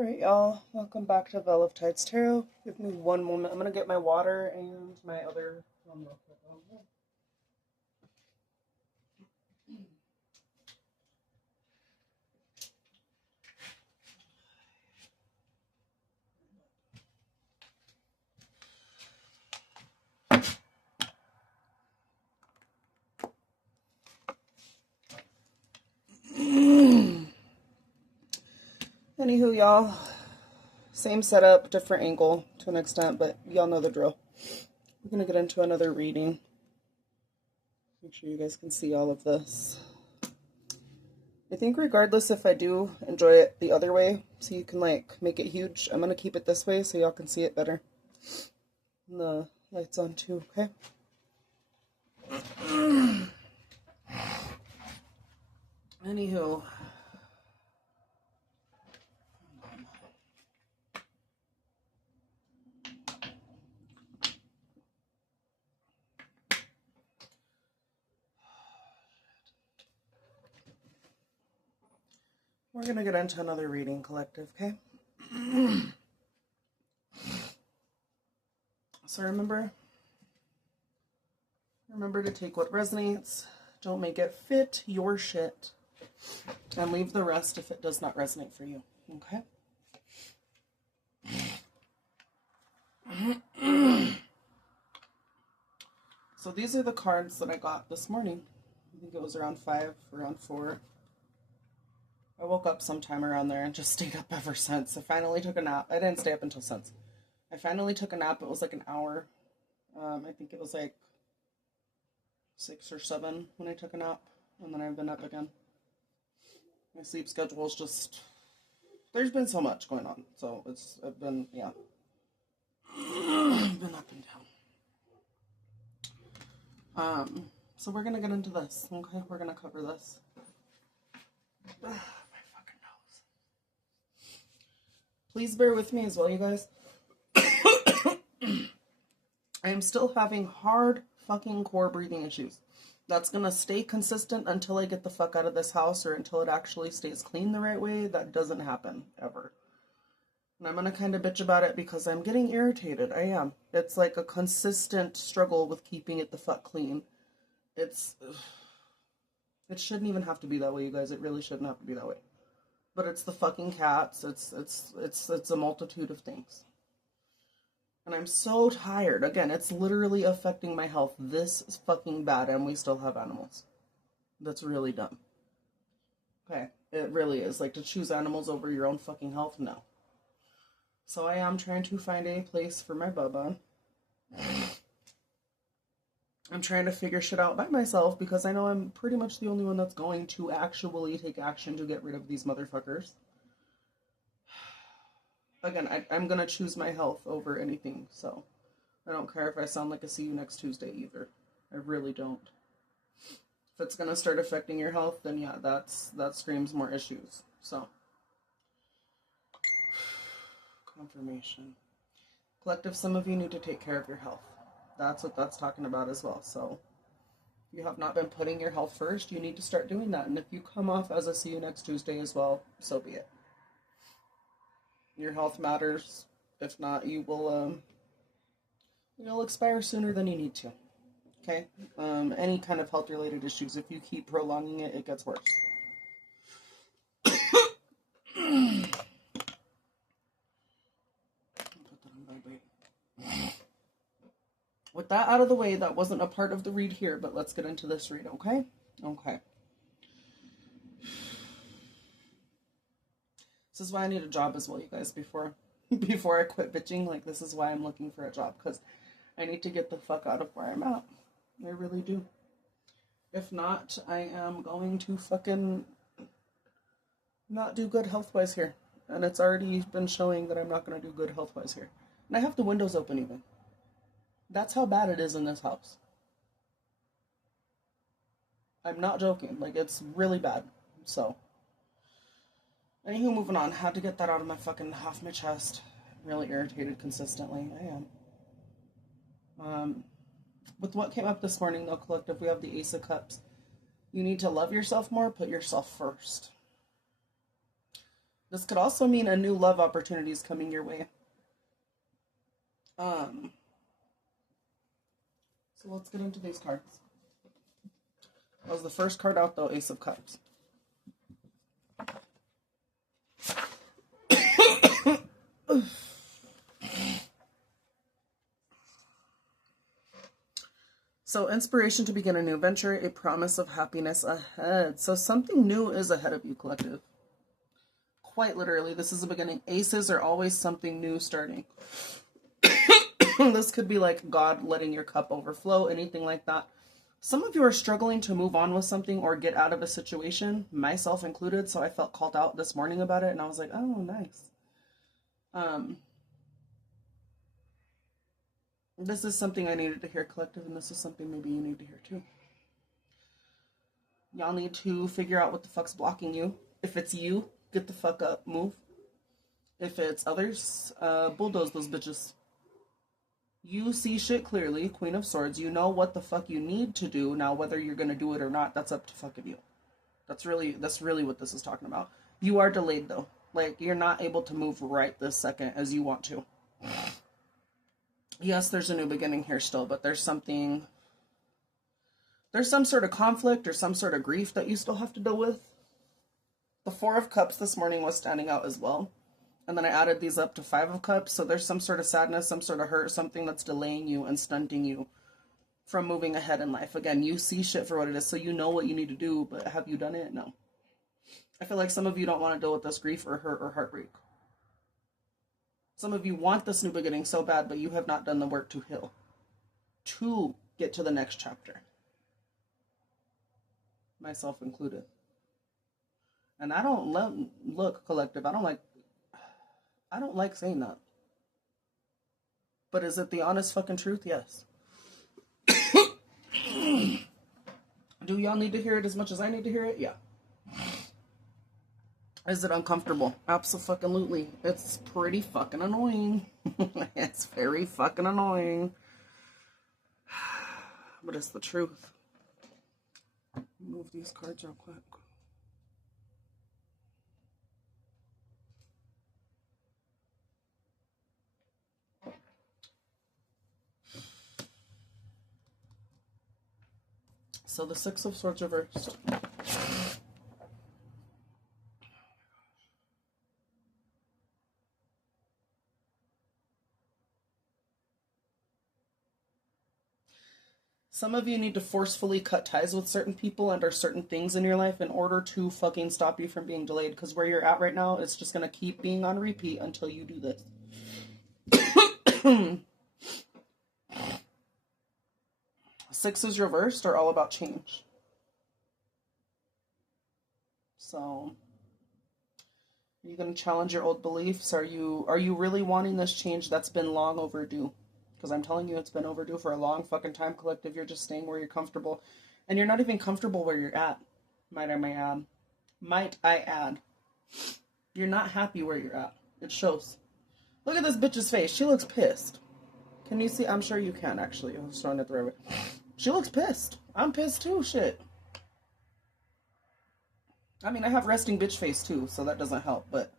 Alright, y'all. Welcome back to Veil of Tides Tarot. Give me one moment. I'm going to get my water and my other phone real quick. Anywho, y'all. Same setup, different angle to an extent, but y'all know the drill. We're going to get into another reading. Make sure you guys can see all of this. I think regardless if I do enjoy it the other way, so you can like make it huge, I'm going to keep it this way so y'all can see it better. And the lights on too, okay? Anywho. We're going to get into another reading, collective, okay? So remember to take what resonates. Don't make it fit your shit. And leave the rest if it does not resonate for you, okay? So these are the cards that I got this morning. I think it was around 5, around 4. I woke up sometime around there and just stayed up ever since. I finally took a nap. I didn't stay up until since. I finally took a nap. It was like an hour. I think it was like 6 or 7 when I took a nap. And then I've been up again. My sleep schedule is just... There's been so much going on. So I've been, yeah. I've been up and down. So we're going to get into this. Okay, we're going to cover this. My fucking nose. Please bear with me as well, you guys. I am still having hard fucking core breathing issues. That's going to stay consistent until I get the fuck out of this house or until it actually stays clean the right way. That doesn't happen, ever. And I'm going to kind of bitch about it because I'm getting irritated. I am. It's like a consistent struggle with keeping it the fuck clean. It shouldn't even have to be that way, you guys. It really shouldn't have to be that way. But it's the fucking cats. It's a multitude of things. And I'm so tired. Again, it's literally affecting my health this fucking bad, and we still have animals. That's really dumb. Okay, it really is. Like, to choose animals over your own fucking health? No. So I am trying to find a place for my Bubba. I'm trying to figure shit out by myself because I know I'm pretty much the only one that's going to actually take action to get rid of these motherfuckers. Again, I'm going to choose my health over anything, so I don't care if I sound like a see you next Tuesday either. I really don't. If it's going to start affecting your health, then yeah, that screams more issues. So, confirmation. Collective, some of you need to take care of your health. That's what that's talking about as well. So, if you have not been putting your health first, you need to start doing that. And if you come off as a see you next Tuesday as well, so be it. Your health matters. If not, you'll expire sooner than you need to. Okay? Any kind of health-related issues, if you keep prolonging it, it gets worse. With that out of the way, that wasn't a part of the read here, but let's get into this read, okay? Okay. This is why I need a job as well, you guys, before I quit bitching. Like, this is why I'm looking for a job, because I need to get the fuck out of where I'm at. I really do. If not, I am going to fucking not do good health-wise here. And it's already been showing that I'm not going to do good health-wise here. And I have the windows open even. That's how bad it is in this house. I'm not joking. Like, it's really bad. So... Anywho, moving on. Had to get that out of my fucking, off my chest. I'm really irritated consistently. I am. With what came up this morning, though, collective, we have the Ace of Cups. You need to love yourself more. Put yourself first. This could also mean a new love opportunity is coming your way. Um, so let's get into these cards. That was the first card out though, Ace of Cups. So, inspiration to begin a new venture, a promise of happiness ahead. So, something new is ahead of you, collective. Quite literally, this is the beginning. Aces are always something new starting. This could be like God letting your cup overflow, anything like that. Some of you are struggling to move on with something or get out of a situation, myself included. So, I felt called out this morning about it, and I was like, oh, nice. This is something I needed to hear, collective, and this is something maybe you need to hear too. Y'all need to figure out what the fuck's blocking you. If it's you, get the fuck up, move. If it's others, bulldoze those bitches. You see shit clearly, Queen of Swords. You know what the fuck you need to do. Now, whether you're gonna do it or not, that's up to fucking you. That's really what this is talking about. You are delayed though. Like, you're not able to move right this second as you want to. Yes, there's a new beginning here still, but there's some sort of conflict or some sort of grief that you still have to deal with. The Four of Cups this morning was standing out as well. And then I added these up to Five of Cups. So there's some sort of sadness, some sort of hurt, something that's delaying you and stunting you from moving ahead in life. Again, you see shit for what it is, so you know what you need to do, but have you done it? No. I feel like some of you don't want to deal with this grief or hurt or heartbreak. Some of you want this new beginning so bad, but you have not done the work to heal, to get to the next chapter. Myself included. And I don't look, collective, I don't like saying that. But is it the honest fucking truth? Yes. Do y'all need to hear it as much as I need to hear it? Yeah. Is it uncomfortable? Absolutely. It's pretty fucking annoying. It's very fucking annoying. But it's the truth. Move these cards real quick. So the Six of Swords reversed. Some of you need to forcefully cut ties with certain people and or certain things in your life in order to fucking stop you from being delayed. Because where you're at right now, it's just going to keep being on repeat until you do this. Sixes reversed are all about change. So, are you going to challenge your old beliefs? Are you really wanting this change that's been long overdue? Because I'm telling you, it's been overdue for a long fucking time, collective. You're just staying where you're comfortable. And you're not even comfortable where you're at, might I add. You're not happy where you're at. It shows. Look at this bitch's face. She looks pissed. Can you see? I'm sure you can, actually. I was throwing it the right way. She looks pissed. I'm pissed too, shit. I mean, I have resting bitch face too, so that doesn't help. But,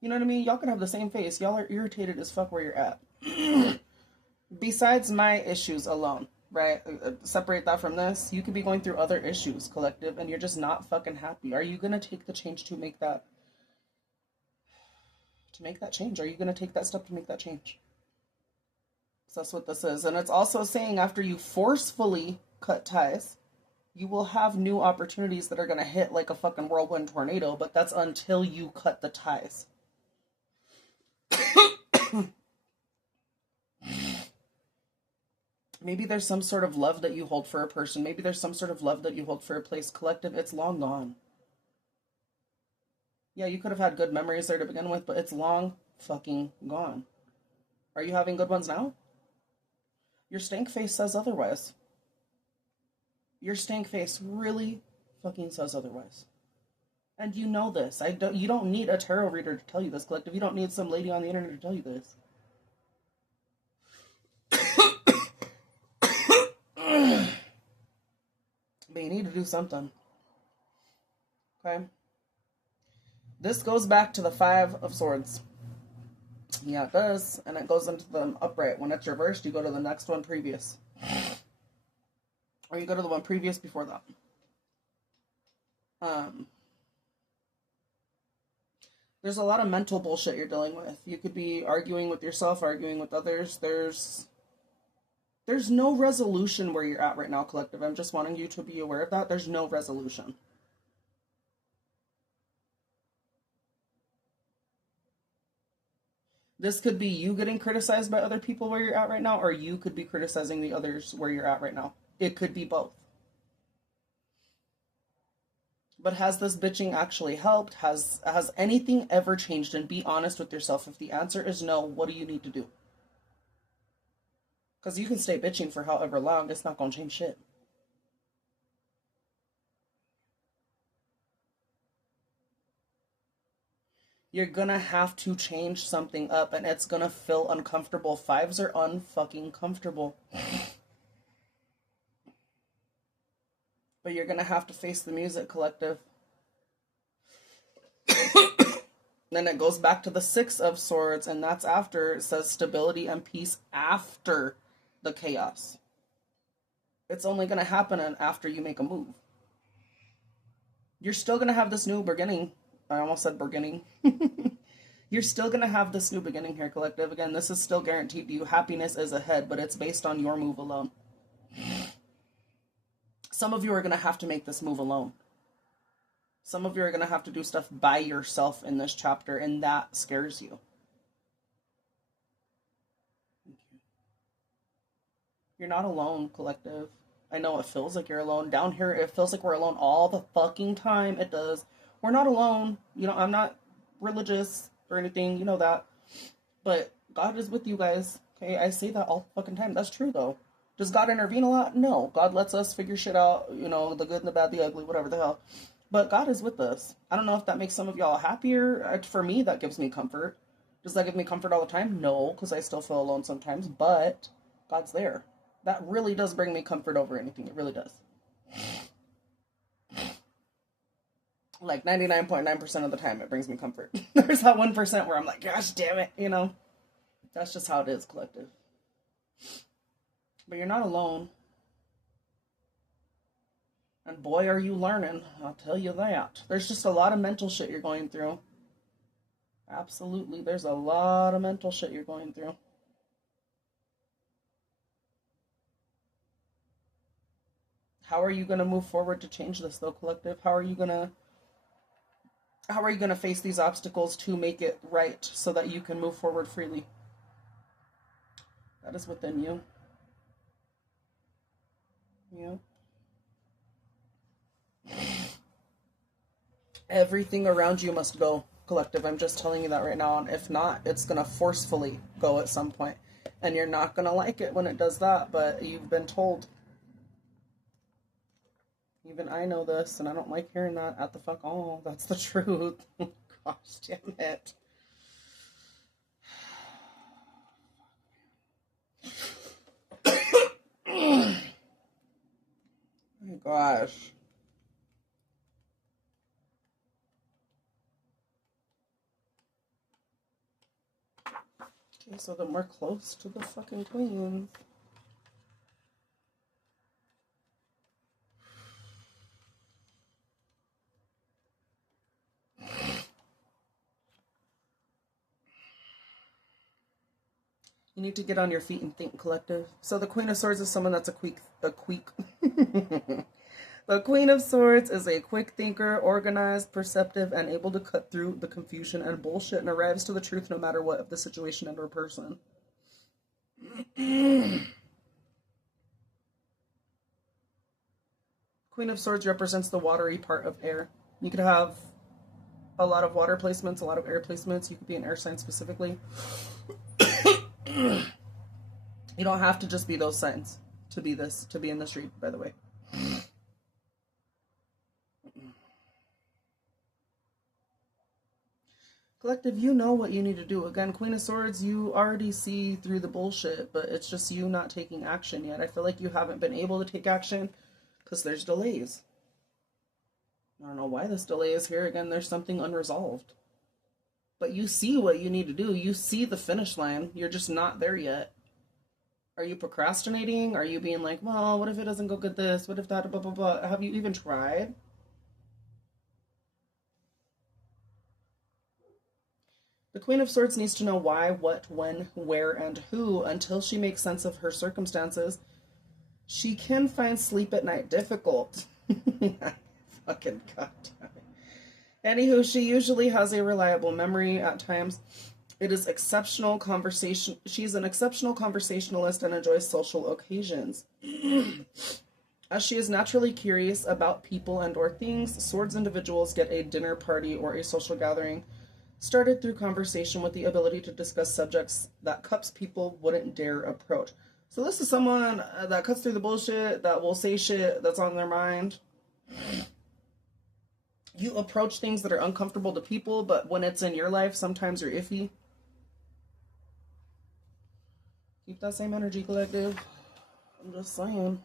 you know what I mean? Y'all can have the same face. Y'all are irritated as fuck where you're at. Besides my issues alone, right? Separate that from this. You could be going through other issues, collective, and you're just not fucking happy. Are you going to take the change to make that change? Are you going to take that step to make that change? So that's what this is. And it's also saying after you forcefully cut ties, you will have new opportunities that are going to hit like a fucking whirlwind tornado, but that's until you cut the ties. Maybe there's some sort of love that you hold for a person. Maybe there's some sort of love that you hold for a place, collective. It's long gone. Yeah, you could have had good memories there to begin with, but it's long fucking gone. Are you having good ones now? Your stank face says otherwise. Your stank face really fucking says otherwise. And you know this. You don't need a tarot reader to tell you this, collective. You don't need some lady on the internet to tell you this. But you need to do something. Okay? This goes back to the Five of Swords. Yeah, it does. And it goes into the upright. When it's reversed, you go to the next one previous. Or you go to the one previous before that. There's a lot of mental bullshit you're dealing with. You could be arguing with yourself, arguing with others. There's no resolution where you're at right now, collective. I'm just wanting you to be aware of that. There's no resolution. This could be you getting criticized by other people where you're at right now, or you could be criticizing the others where you're at right now. It could be both. But has this bitching actually helped? Has anything ever changed? And be honest with yourself. If the answer is no, what do you need to do? Because you can stay bitching for however long. It's not going to change shit. You're going to have to change something up, and it's going to feel uncomfortable. Fives are unfucking comfortable. But you're going to have to face the music, collective. Then it goes back to the Six of Swords, and that's after. It says stability and peace after the chaos. It's only going to happen after you make a move. You're still going to have this new beginning. I almost said beginning. You're still going to have this new beginning here, collective. Again, this is still guaranteed to you. Happiness is ahead, but it's based on your move alone. Some of you are going to have to make this move alone. Some of you are going to have to do stuff by yourself in this chapter, and that scares you. You're not alone, collective. I know it feels like you're alone. Down here, it feels like we're alone all the fucking time. It does. We're not alone. You know, I'm not religious or anything. You know that. But God is with you guys. Okay, I say that all the fucking time. That's true, though. Does God intervene a lot? No. God lets us figure shit out. You know, the good and the bad, the ugly, whatever the hell. But God is with us. I don't know if that makes some of y'all happier. For me, that gives me comfort. Does that give me comfort all the time? No, because I still feel alone sometimes. But God's there. That really does bring me comfort over anything. It really does. Like 99.9% of the time, it brings me comfort. There's that 1% where I'm like, gosh damn it, you know. That's just how it is, collective. But you're not alone. And boy, are you learning. I'll tell you that. There's just a lot of mental shit you're going through. Absolutely. There's a lot of mental shit you're going through. How are you going to move forward to change this, though, collective? How are you going to face these obstacles to make it right so that you can move forward freely? That is within you. Yeah. Everything around you must go, collective. I'm just telling you that right now. And if not, it's going to forcefully go at some point. And you're not going to like it when it does that, but you've been told. Even I know this, and I don't like hearing that at the fuck all. That's the truth. Gosh damn it. Oh my gosh. Okay, so then we're close to the fucking queens. You need to get on your feet and think, collective. So the Queen of Swords is someone that's a quick. The Queen of Swords is a quick thinker, organized, perceptive, and able to cut through the confusion and bullshit and arrives to the truth no matter what of the situation and or person. Queen of Swords represents the watery part of air. You could have a lot of water placements, a lot of air placements. You could be an air sign specifically. You don't have to just be those signs to be in this read, by the way. Collective, you know what you need to do. Again, Queen of Swords, you already see through the bullshit, but it's just you not taking action yet. I feel like you haven't been able to take action because there's delays. I don't know why this delay is here. Again, there's something unresolved. But you see what you need to do. You see the finish line. You're just not there yet. Are you procrastinating? Are you being like, well, what if it doesn't go good this? What if that, blah, blah, blah? Have you even tried? The Queen of Swords needs to know why, what, when, where, and who until she makes sense of her circumstances. She can find sleep at night difficult. Fucking goddamn it. Anywho, she usually has a reliable memory at times. It is exceptional conversation. She's an exceptional conversationalist and enjoys social occasions. As she is naturally curious about people and or things, Swords individuals get a dinner party or a social gathering started through conversation with the ability to discuss subjects that Cups people wouldn't dare approach. So this is someone that cuts through the bullshit, that will say shit that's on their mind. You approach things that are uncomfortable to people, but when it's in your life, sometimes you're iffy. Keep that same energy, collective. I'm just saying.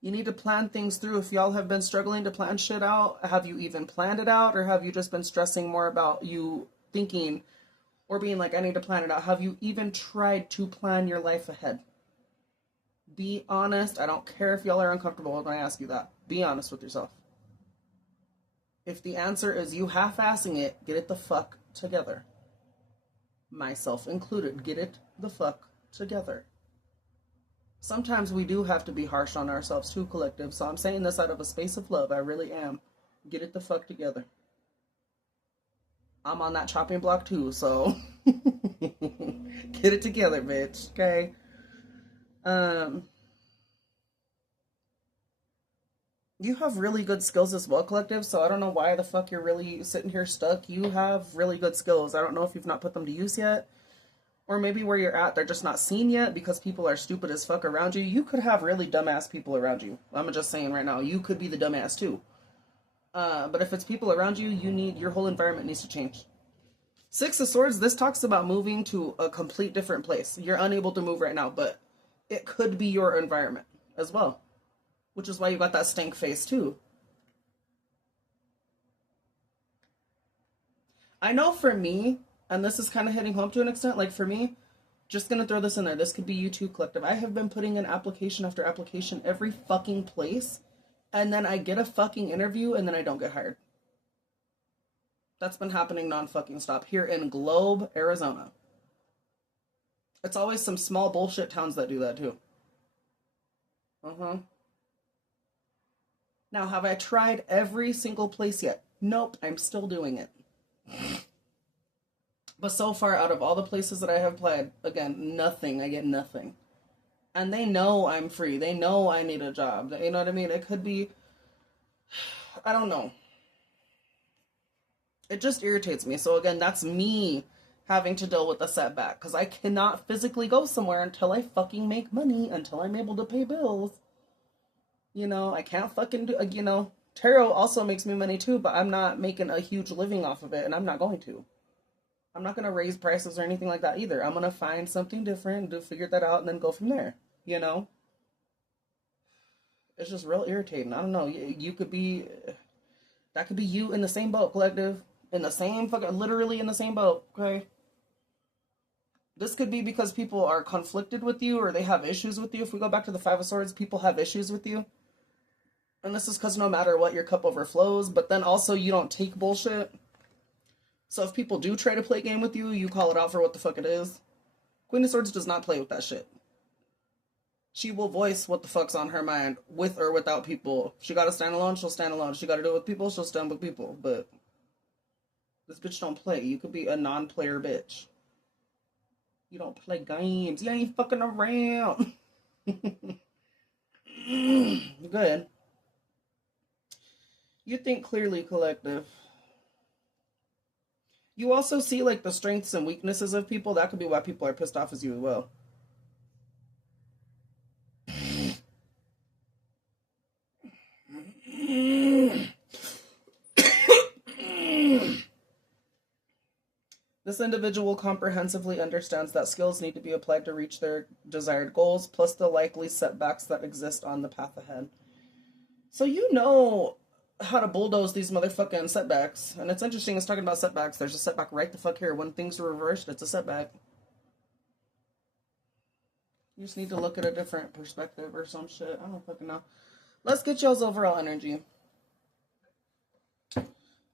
You need to plan things through. If y'all have been struggling to plan shit out, have you even planned it out? Or have you just been stressing more about you thinking or being like, I need to plan it out? Have you even tried to plan your life ahead? Be honest. I don't care if y'all are uncomfortable when I ask you that. Be honest with yourself. If the answer is you half-assing it, get it the fuck together. Myself included. Get it the fuck together. Sometimes we do have to be harsh on ourselves too, collective. So I'm saying this out of a space of love. I really am. Get it the fuck together. I'm on that chopping block too, so get it together, bitch. Okay. You have really good skills as well, collective, so I don't know why the fuck you're really sitting here stuck. You have really good skills. I don't know if you've not put them to use yet. Or maybe where you're at, they're just not seen yet because people are stupid as fuck around you. You could have really dumbass people around you. I'm just saying right now, you could be the dumbass too. But if it's people around you, your whole environment needs to change. Six of Swords, this talks about moving to a complete different place. You're unable to move right now, but it could be your environment as well. Which is why you got that stank face too. I know for me, and this is kind of hitting home to an extent, like for me, just gonna throw this in there. This could be you too, collective. I have been putting in application after application every fucking place, and then I get a fucking interview, and then I don't get hired. That's been happening non-fucking stop here in Globe, Arizona. It's always some small bullshit towns that do that too. Now, have I tried every single place yet? Nope, I'm still doing it. But so far, out of all the places that I have applied, again, nothing. I get nothing. And they know I'm free. They know I need a job. You know what I mean? It could be, I don't know. It just irritates me. So again, that's me having to deal with the setback. Because I cannot physically go somewhere until I fucking make money, until I'm able to pay bills. You know, I can't fucking do, you know, tarot also makes me money too, but I'm not making a huge living off of it, and I'm not going to. I'm not going to raise prices or anything like that either. I'm going to find something different, figure that out, and then go from there, you know? It's just real irritating. I don't know. You could be, that could be you in the same boat, collective. In the same fucking, literally in the same boat, okay? This could be because people are conflicted with you or they have issues with you. If we go back to the Five of Swords, people have issues with you. And this is because no matter what, your cup overflows. But then also you don't take bullshit. So if people do try to play a game with you, you call it out for what the fuck it is. Queen of Swords does not play with that shit. She will voice what the fuck's on her mind, with or without people. If she gotta stand alone, she'll stand alone. If she gotta do it with people, she'll stand with people. But this bitch don't play. You could be a non-player bitch. You don't play games. You ain't fucking around. Good. You think clearly, collective. You also see, like, the strengths and weaknesses of people. That could be why people are pissed off as you as well. This individual comprehensively understands that skills need to be applied to reach their desired goals, plus the likely setbacks that exist on the path ahead. So you know how to bulldoze these motherfucking setbacks. And it's interesting, it's talking about setbacks. There's a setback right the fuck here. When things are reversed, it's a setback. You just need to look at a different perspective or some shit. I don't fucking know. Let's get y'all's overall energy.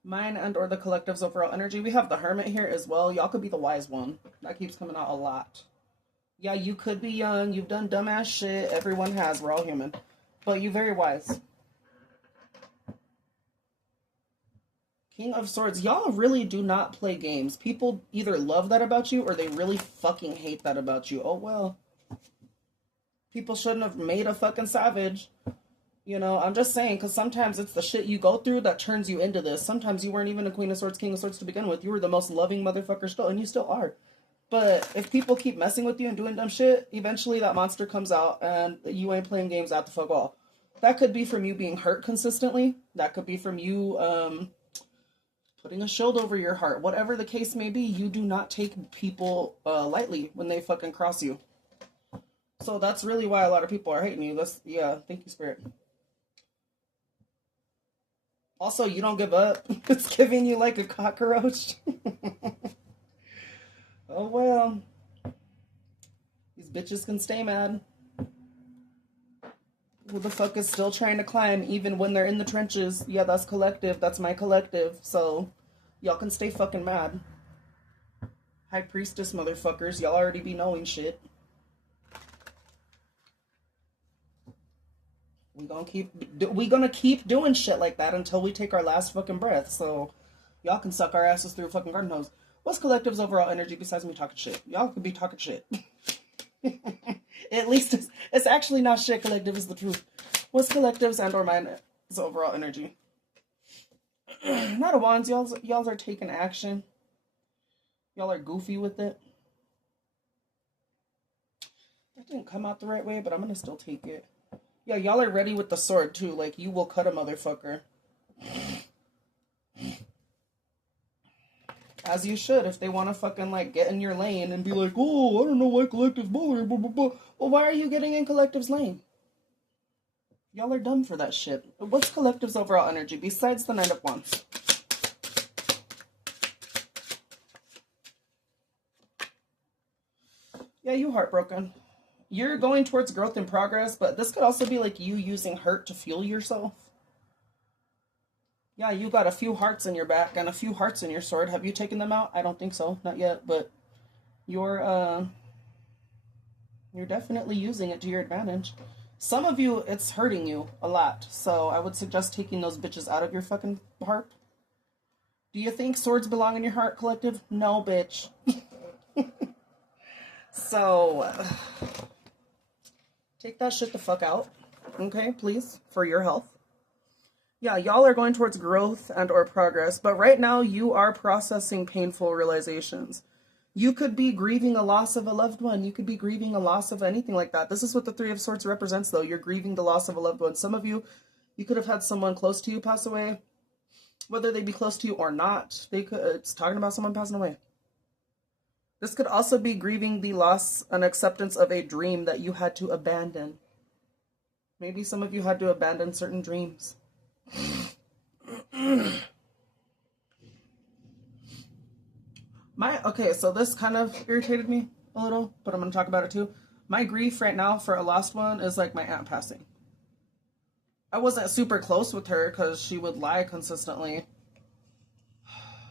Mine and or the collective's overall energy. We have the Hermit here as well. Y'all could be the wise one. That keeps coming out a lot. Yeah, you could be young. You've done dumbass shit. Everyone has. We're all human. But you're very wise. King of Swords. Y'all really do not play games. People either love that about you or they really fucking hate that about you. Oh, well. People shouldn't have made a fucking savage. You know, I'm just saying, because sometimes it's the shit you go through that turns you into this. Sometimes you weren't even a Queen of Swords, King of Swords to begin with. You were the most loving motherfucker still, and you still are. But if people keep messing with you and doing dumb shit, eventually that monster comes out and you ain't playing games at the fuck all. That could be from you being hurt consistently. That could be from you putting a shield over your heart. Whatever the case may be, you do not take people lightly when they fucking cross you. So that's really why a lot of people are hating you. Yeah, thank you, Spirit. Also, you don't give up. It's giving you like a cockroach. Oh, well. These bitches can stay mad. Who the fuck is still trying to climb even when they're in the trenches? Yeah, that's collective. That's my collective. So, y'all can stay fucking mad. High Priestess motherfuckers. Y'all already be knowing shit. We gonna keep doing shit like that until we take our last fucking breath. So y'all can suck our asses through a fucking garden hose. What's collective's overall energy besides me talking shit? Y'all could be talking shit. At least it's actually not shit. Collective is the truth. What's collective's and or mine's overall energy? Not a wands. Y'all are taking action. Y'all are goofy with it. That didn't come out the right way, but I'm gonna still take it. Yeah, y'all are ready with the sword, too. Like, you will cut a motherfucker. As you should, if they want to fucking, like, get in your lane and be like, oh, I don't know why collective's bothering, blah, blah, blah. Well, why are you getting in collective's lane? Y'all are dumb for that shit. What's collective's overall energy besides the Knight of Wands? Yeah, you heartbroken. You're going towards growth and progress, but this could also be like you using hurt to fuel yourself. Yeah, you got a few hearts in your back and a few hearts in your sword. Have you taken them out? I don't think so. Not yet, but you're definitely using it to your advantage. Some of you, it's hurting you a lot, so I would suggest taking those bitches out of your fucking heart. Do you think swords belong in your heart, collective? No, bitch. So, take that shit the fuck out, okay, please, for your health. Yeah, y'all are going towards growth and or progress, but right now you are processing painful realizations. You could be grieving a loss of a loved one. You could be grieving a loss of anything like that. This is what the Three of Swords represents, though. You're grieving the loss of a loved one. Some of you, you could have had someone close to you pass away. Whether they be close to you or not, it's talking about someone passing away. This could also be grieving the loss and acceptance of a dream that you had to abandon. Maybe some of you had to abandon certain dreams. Okay, so this kind of irritated me a little, but I'm going to talk about it too. My grief right now for a lost one is like my aunt passing. I wasn't super close with her because she would lie consistently.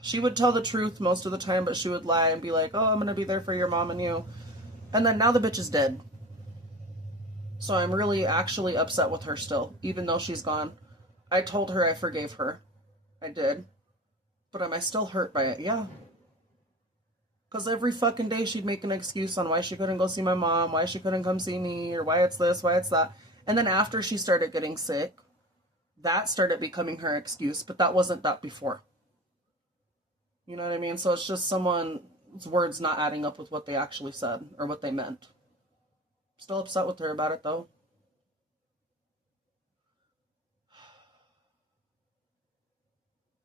She would tell the truth most of the time, but she would lie and be like, oh, I'm going to be there for your mom and you. And then now the bitch is dead. So I'm really actually upset with her still, even though she's gone. I told her I forgave her. I did. But am I still hurt by it? Yeah. Because every fucking day she'd make an excuse on why she couldn't go see my mom, why she couldn't come see me, or why it's this, why it's that. And then after she started getting sick, that started becoming her excuse, but that wasn't that before. You know what I mean? So it's just someone's words not adding up with what they actually said or what they meant. Still upset with her about it, though.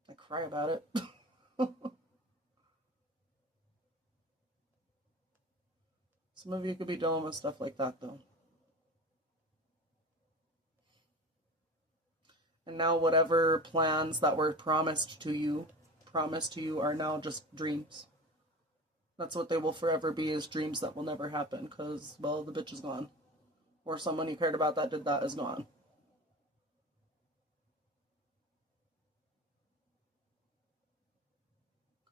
I cry about it. Some of you could be dealing with stuff like that, though. And now whatever plans that were promised to you are now just dreams. That's what they will forever be, is dreams that will never happen, because, well, the bitch is gone. Or someone you cared about that did that is gone.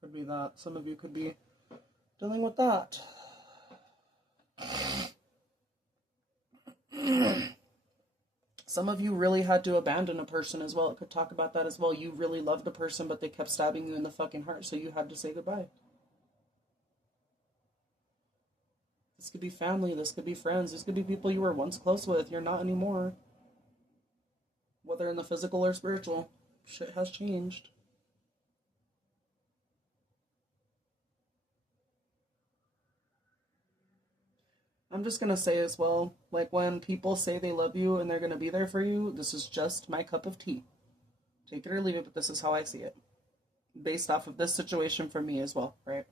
Could be that. Some of you could be dealing with that. Some of you really had to abandon a person as well. It could talk about that as well. You really loved a person, but they kept stabbing you in the fucking heart, so you had to say goodbye. This could be family. This could be friends. This could be people you were once close with. You're not anymore. Whether in the physical or spiritual, shit has changed. I'm just going to say as well, like when people say they love you and they're going to be there for you, this is just my cup of tea. Take it or leave it, but this is how I see it. Based off of this situation for me as well, right?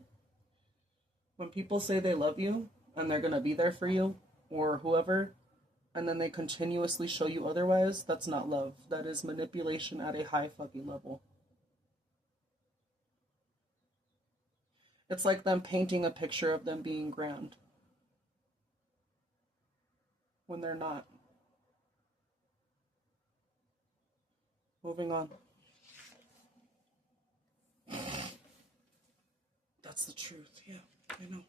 When people say they love you and they're going to be there for you or whoever, and then they continuously show you otherwise, that's not love. That is manipulation at a high fucking level. It's like them painting a picture of them being grand when they're not. Moving on. That's the truth. Yeah, I know.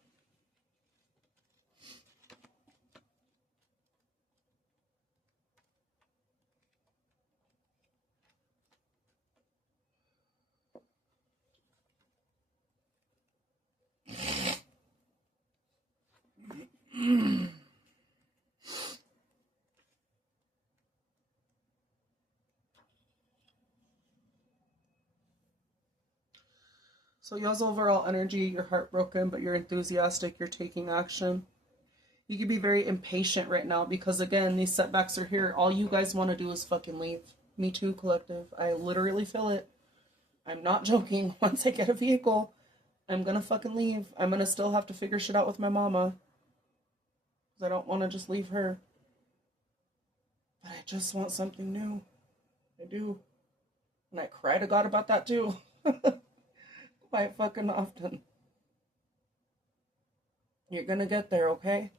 So y'all's overall energy, you're heartbroken, but you're enthusiastic, you're taking action. You could be very impatient right now because, again, these setbacks are here. All you guys want to do is fucking leave. Me too, collective. I literally feel it. I'm not joking. Once I get a vehicle, I'm gonna fucking leave. I'm gonna still have to figure shit out with my mama. Because I don't want to just leave her. But I just want something new. I do. And I cry to God about that too. Quite fucking often. You're gonna get there, okay?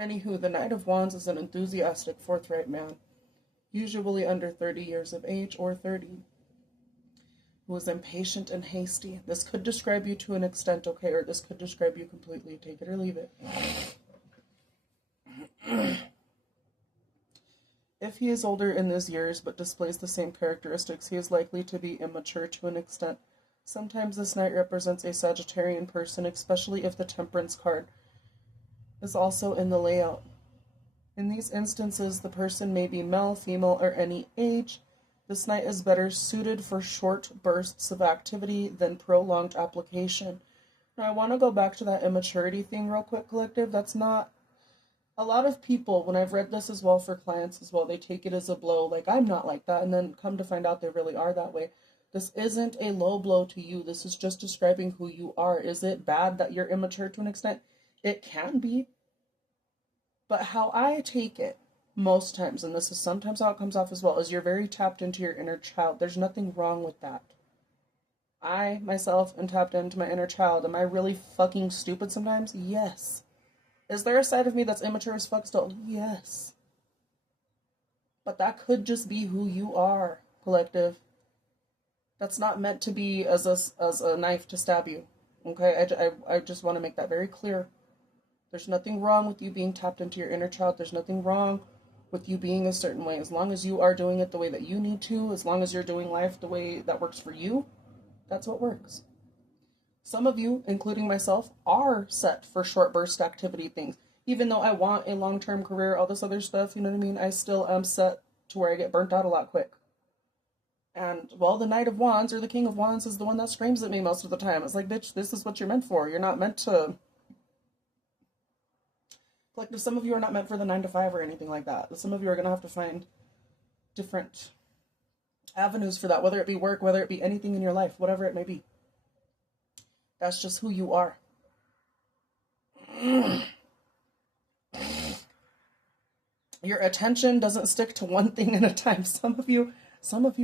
Anywho, the Knight of Wands is an enthusiastic, forthright man, usually under 30 years of age or 30, who is impatient and hasty. This could describe you to an extent, okay, or this could describe you completely. Take it or leave it. If he is older in his years but displays the same characteristics, he is likely to be immature to an extent. Sometimes this knight represents a Sagittarian person, especially if the Temperance card is also in the layout. In these instances, the person may be male, female, or any age. This knight is better suited for short bursts of activity than prolonged application. Now, I want to go back to that immaturity thing real quick, collective. That's not... A lot of people, when I've read this as well for clients as well, they take it as a blow. Like, I'm not like that. And then come to find out they really are that way. This isn't a low blow to you. This is just describing who you are. Is it bad that you're immature to an extent? It can be. But how I take it most times, and this is sometimes how it comes off as well, is you're very tapped into your inner child. There's nothing wrong with that. I, myself, am tapped into my inner child. Am I really fucking stupid sometimes? Yes. Is there a side of me that's immature as fuck still? Yes. But that could just be who you are, collective. That's not meant to be as a knife to stab you. Okay? I just want to make that very clear. There's nothing wrong with you being tapped into your inner child. There's nothing wrong with you being a certain way. As long as you are doing it the way that you need to, as long as you're doing life the way that works for you, that's what works. Some of you, including myself, are set for short burst activity things. Even though I want a long-term career, all this other stuff, you know what I mean? I still am set to where I get burnt out a lot quick. And, well, the Knight of Wands or the King of Wands is the one that screams at me most of the time. It's like, bitch, this is what you're meant for. You're not meant to... Like, some of you are not meant for the 9 to 5 or anything like that. Some of you are going to have to find different avenues for that, whether it be work, whether it be anything in your life, whatever it may be. That's just who you are. Your attention doesn't stick to one thing at a time. Some of you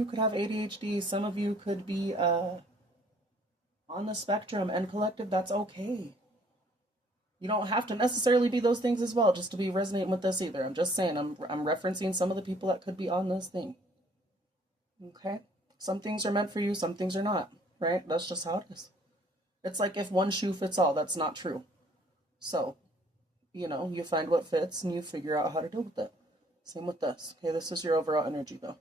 could have ADHD. Some of you could be on the spectrum, and collective, that's okay. You don't have to necessarily be those things as well, just to be resonating with this either. I'm just saying, I'm referencing some of the people that could be on this thing. Okay? Some things are meant for you, some things are not, right? That's just how it is. It's like if one shoe fits all, that's not true. So, you find what fits and you figure out how to deal with it. Same with this. Okay, this is your overall energy though.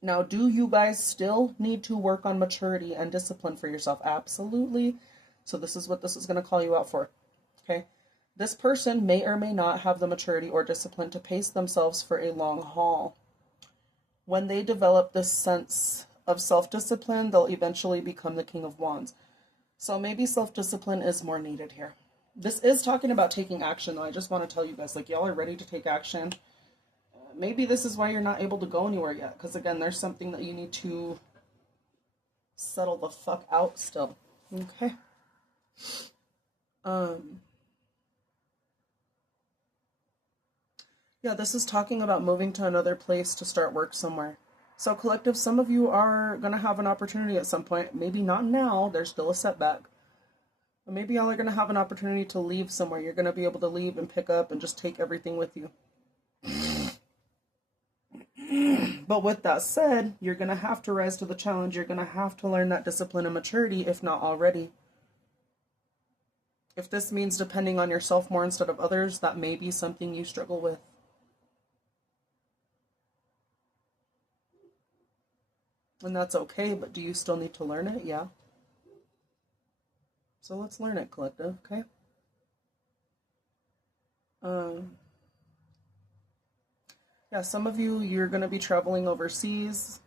Now, do you guys still need to work on maturity and discipline for yourself? Absolutely. So this is what this is going to call you out for. Okay. This person may or may not have the maturity or discipline to pace themselves for a long haul. When they develop this sense of self-discipline, they'll eventually become the King of Wands. So maybe self-discipline is more needed here. This is talking about taking action, though. I just want to tell you guys, like, y'all are ready to take action. Maybe this is why you're not able to go anywhere yet. Because, again, there's something that you need to settle the fuck out still. Okay? Yeah, this is talking about moving to another place to start work somewhere. So, collective, some of you are going to have an opportunity at some point. Maybe not now. There's still a setback. But maybe y'all are going to have an opportunity to leave somewhere. You're going to be able to leave and pick up and just take everything with you. But with that said, you're going to have to rise to the challenge. You're going to have to learn that discipline and maturity, if not already. If this means depending on yourself more instead of others, that may be something you struggle with. And that's okay, but do you still need to learn it? Yeah. So let's learn it, collective, okay? Yeah, some of you, you're going to be traveling overseas.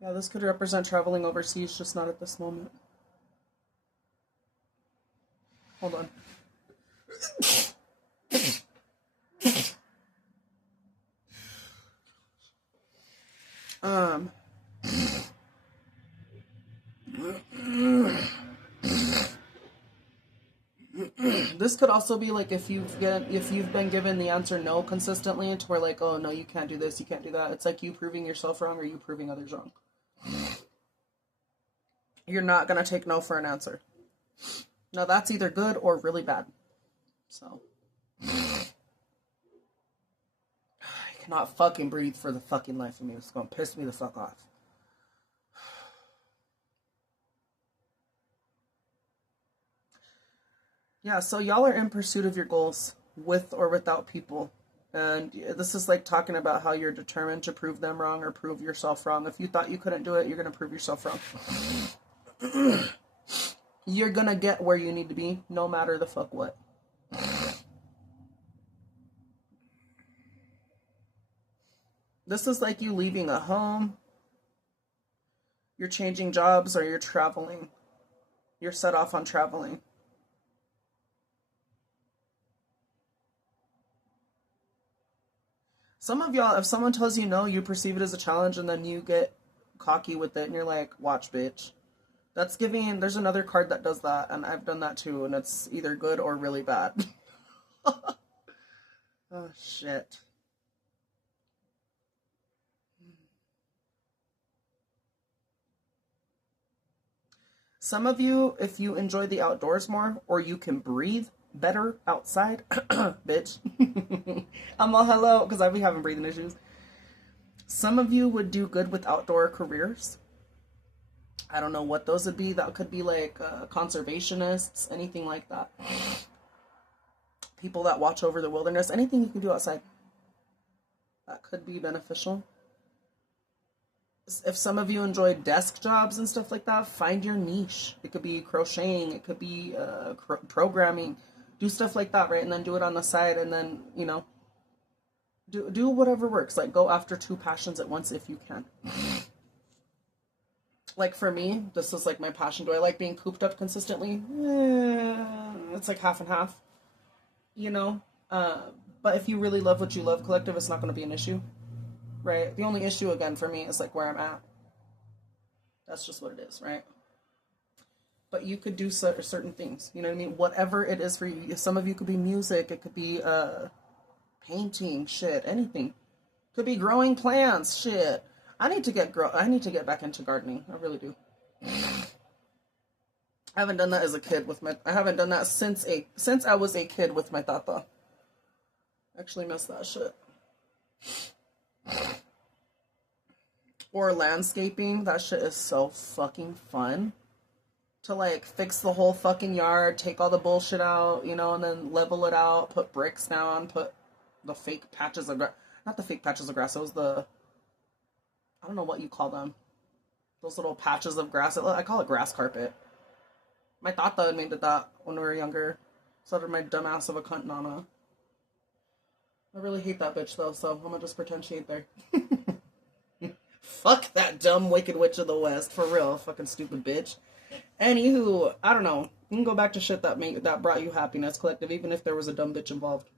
Yeah, this could represent traveling overseas, just not at this moment. Hold on. This could also be like if you've been given the answer no consistently, to where like, oh no, you can't do this, you can't do that. It's like you proving yourself wrong or you proving others wrong. You're not gonna take no for an answer. Now that's either good or really bad. So I cannot fucking breathe for the fucking life of me. It's gonna piss me the fuck off. Yeah, so y'all are in pursuit of your goals with or without people. And this is like talking about how you're determined to prove them wrong or prove yourself wrong. If you thought you couldn't do it, you're going to prove yourself wrong. You're going to get where you need to be, no matter the fuck what. This is like you leaving a home, you're changing jobs, or you're traveling. You're set off on traveling. Some of y'all, if someone tells you no, you perceive it as a challenge and then you get cocky with it and you're like, watch, bitch. That's giving, there's another card that does that, and I've done that too, and it's either good or really bad. Oh, shit. Some of you, if you enjoy the outdoors more, or you can breathe better outside, bitch. I'm all hello, because I be having breathing issues. Some of you would do good with outdoor careers. I don't know what those would be. That could be like conservationists, anything like that. People that watch over the wilderness, anything you can do outside. That could be beneficial. If some of you enjoy desk jobs and stuff like that, find your niche. It could be crocheting, it could be programming. Do stuff like that, right? And then do it on the side, and then, do whatever works. Like, go after two passions at once if you can. Like, for me, this is like my passion. Do I like being cooped up consistently? It's like half and half, But if you really love what you love, collective, it's not going to be an issue. right? The only issue again for me is like where I'm at. That's just what it is, right? But you could do certain things, you know what I mean? Whatever it is for you. Some of you could be music, it could be painting, shit, anything. Could be growing plants, shit. I need to get back into gardening. I really do. I haven't done that as a kid I haven't done that since I was a kid with my tata. Actually miss that shit. Or landscaping, that shit is so fucking fun. To like fix the whole fucking yard, take all the bullshit out, you know, and then level it out, put bricks down, put the fake patches of grass, not the fake patches of grass, it was I don't know what you call them. Those little patches of grass, I call it grass carpet. My tata made that when we were younger. So did my dumbass of a cunt nana. I really hate that bitch though, so I'm gonna just pretend she ain't there. Fuck that dumb wicked witch of the west, for real, fucking stupid bitch. Anywho, I don't know. You can go back to shit that brought you happiness, collective, even if there was a dumb bitch involved.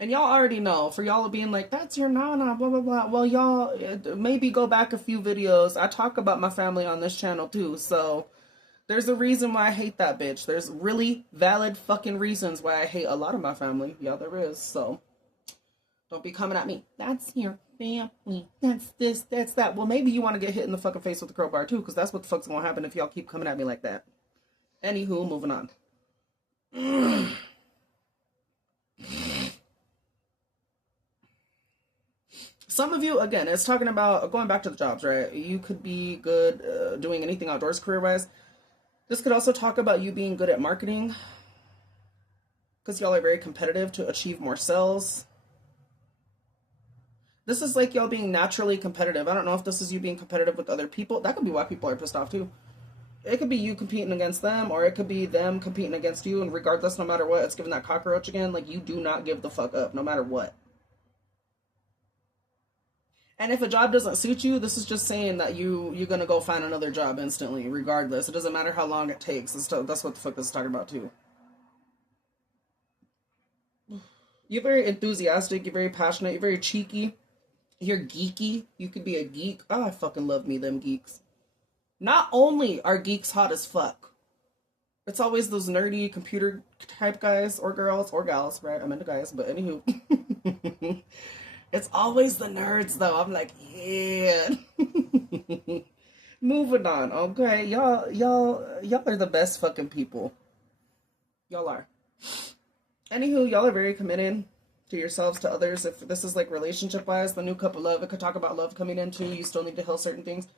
And y'all already know, for y'all being like, that's your nana, blah, blah, blah. Well, y'all, maybe go back a few videos. I talk about my family on this channel, too. So, there's a reason why I hate that bitch. There's really valid fucking reasons why I hate a lot of my family. Yeah, there is. So, don't be coming at me. That's your family. That's this, that's that. Well, maybe you want to get hit in the fucking face with a crowbar, too. Because that's what the fuck's going to happen if y'all keep coming at me like that. Anywho, moving on. Some of you, again, it's talking about going back to the jobs, right? You could be good doing anything outdoors career-wise. This could also talk about you being good at marketing, because y'all are very competitive to achieve more sales. This is like y'all being naturally competitive. I don't know if this is you being competitive with other people. That could be why people are pissed off, too. It could be you competing against them, or it could be them competing against you, and regardless, no matter what, it's giving that cockroach again. Like, you do not give the fuck up, no matter what. And if a job doesn't suit you, this is just saying that you're going to go find another job instantly, regardless. It doesn't matter how long it takes. That's what the fuck this is talking about, too. You're very enthusiastic. You're very passionate. You're very cheeky. You're geeky. You could be a geek. Oh, I fucking love me, them geeks. Not only are geeks hot as fuck, it's always those nerdy computer type guys or girls or gals, right? I'm into guys, but anywho. It's always the nerds, though. I'm like, yeah. Moving on, okay? Y'all are the best fucking people. Y'all are. Anywho, y'all are very committed to yourselves, to others. If this is like relationship-wise, the new cup of love, it could talk about love coming in too. You still need to heal certain things.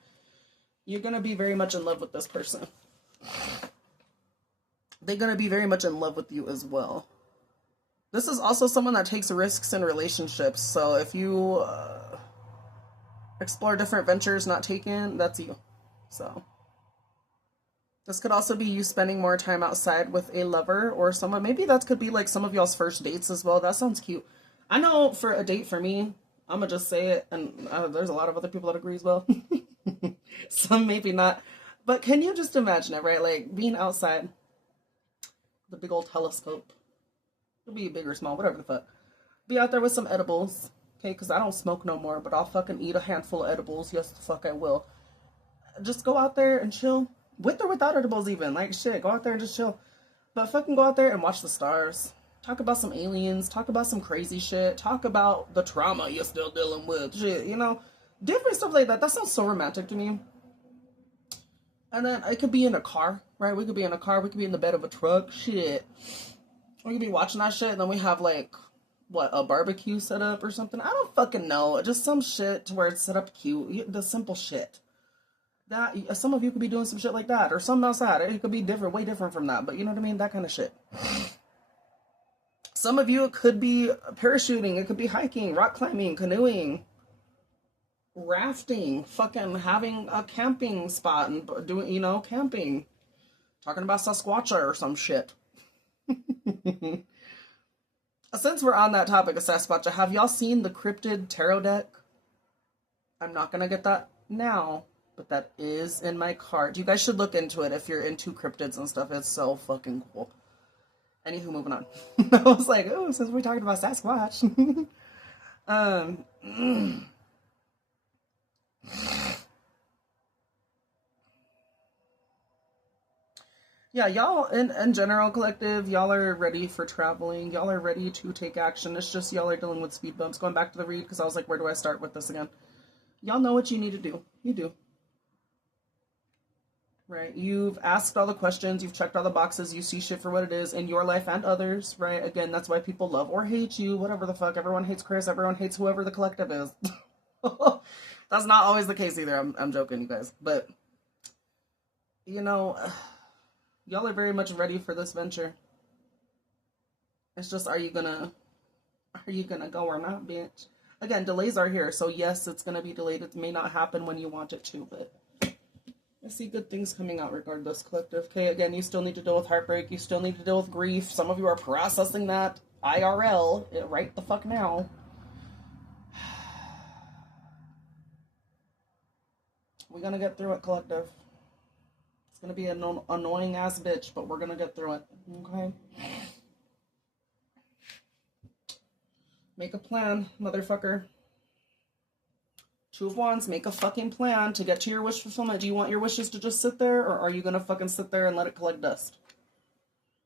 You're going to be very much in love with this person. They're going to be very much in love with you as well. This is also someone that takes risks in relationships. So if you explore different ventures not taken, that's you. So this could also be you spending more time outside with a lover or someone. Maybe that could be like some of y'all's first dates as well. That sounds cute. I know for a date for me, I'm going to just say it. And there's a lot of other people that agree as well. Some maybe not. But can you just imagine it, right? Like being outside, the big old telescope. It'll be big or small, whatever the fuck. Be out there with some edibles, okay? Because I don't smoke no more, but I'll fucking eat a handful of edibles. Yes, the fuck I will. Just go out there and chill. With or without edibles even. Like, shit, go out there and just chill. But fucking go out there and watch the stars. Talk about some aliens. Talk about some crazy shit. Talk about the trauma you're still dealing with. Shit, you know? Different stuff like that. That sounds so romantic to me. And then it could be in a car, right? We could be in a car. We could be in the bed of a truck. Shit. We could be watching that shit, and then we have, like, what, a barbecue set up or something? I don't fucking know. Just some shit to where it's set up cute. The simple shit. That, some of you could be doing some shit like that, or something outside. It could be different, way different from that, but you know what I mean? That kind of shit. Some of you, it could be parachuting. It could be hiking, rock climbing, canoeing, rafting, fucking having a camping spot and doing, you know, camping. Talking about Sasquatcha or some shit. Since we're on that topic of Sasquatch, have y'all seen the cryptid tarot deck? I'm not gonna get that now, but that is in my cart. You guys should look into it if you're into cryptids and stuff. It's so fucking cool. Anywho, moving on. I was like, oh, since we're talking about Sasquatch. Yeah, y'all, in general, collective, y'all are ready for traveling. Y'all are ready to take action. It's just y'all are dealing with speed bumps. Going back to the read, because I was like, where do I start with this again? Y'all know what you need to do. You do. Right? You've asked all the questions. You've checked all the boxes. You see shit for what it is in your life and others, right? Again, that's why people love or hate you. Whatever the fuck. Everyone hates Chris. Everyone hates whoever the collective is. That's not always the case either. I'm joking, you guys. But, you know... y'all are very much ready for this venture. It's just, are you gonna go or not, bitch? Again, delays are here, so yes, it's gonna be delayed. It may not happen when you want it to, but I see good things coming out regardless, collective. Okay, again, you still need to deal with heartbreak. You still need to deal with grief. Some of you are processing that IRL right the fuck now. We're gonna get through it, collective. It's gonna be an annoying ass bitch, but we're gonna get through it. Okay? Make a plan, motherfucker. Two of Wands, make a fucking plan to get to your wish fulfillment. Do you want your wishes to just sit there, or are you gonna fucking sit there and let it collect dust?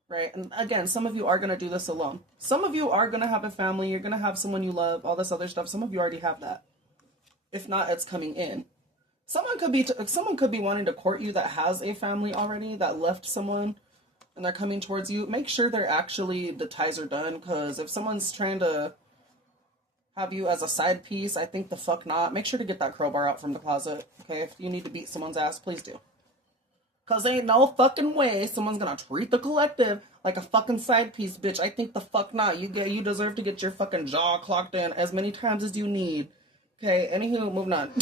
Right? And again, some of you are gonna do this alone. Some of you are gonna have a family. You're gonna have someone you love, all this other stuff. Some of you already have that. If not, it's coming in. Someone could be wanting to court you that has a family already, that left someone, and they're coming towards you. Make sure they're actually, the ties are done, because if someone's trying to have you as a side piece, I think the fuck not. Make sure to get that crowbar out from the closet, okay? If you need to beat someone's ass, please do. Because ain't no fucking way someone's gonna treat the collective like a fucking side piece, bitch. I think the fuck not. You deserve to get your fucking jaw clocked in as many times as you need. Okay, anywho, moving on.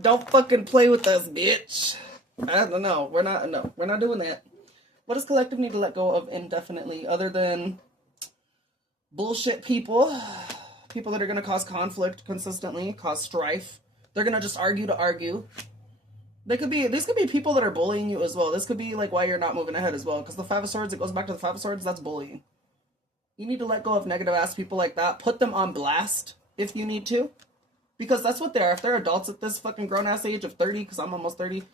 Don't fucking play with us, bitch. I don't know. We're not doing that. What does collective need to let go of indefinitely, other than bullshit people? People that are going to cause conflict consistently, cause strife. They're going to just argue to argue. These could be people that are bullying you as well. This could be like why you're not moving ahead as well. Because the Five of Swords, it goes back to the Five of Swords, that's bullying. You need to let go of negative ass people like that. Put them on blast if you need to. Because that's what they are. If they're adults at this fucking grown-ass age of 30, because I'm almost 30,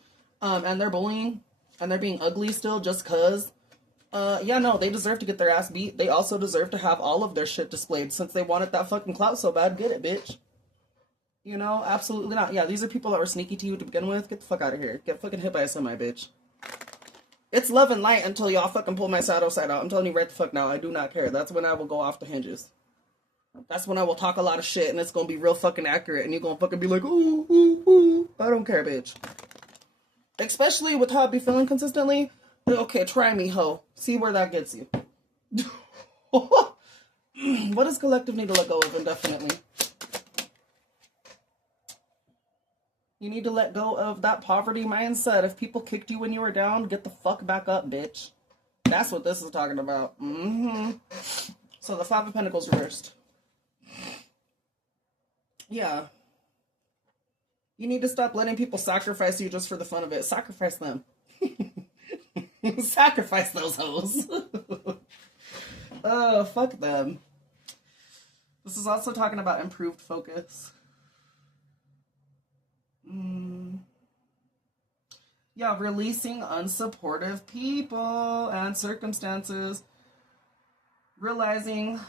and they're bullying, and they're being ugly still just because, yeah, no, they deserve to get their ass beat. They also deserve to have all of their shit displayed. Since they wanted that fucking clout so bad, get it, bitch. You know, absolutely not. Yeah, these are people that were sneaky to you to begin with. Get the fuck out of here. Get fucking hit by a semi, bitch. It's love and light until y'all fucking pull my shadow side out. I'm telling you right the fuck now. I do not care. That's when I will go off the hinges. That's when I will talk a lot of shit, and it's gonna be real fucking accurate, and you're gonna fucking be like, ooh, ooh, ooh. I don't care, bitch. Especially with how I be feeling consistently. Okay, try me, ho. See where that gets you. What does collective need to let go of indefinitely? You need to let go of that poverty mindset. If people kicked you when you were down, get the fuck back up, bitch. That's what this is talking about. So the Five of Pentacles reversed. Yeah. You need to stop letting people sacrifice you just for the fun of it. Sacrifice them. Sacrifice those hoes. Oh, fuck them. This is also talking about improved focus. Yeah, releasing unsupportive people and circumstances. Realizing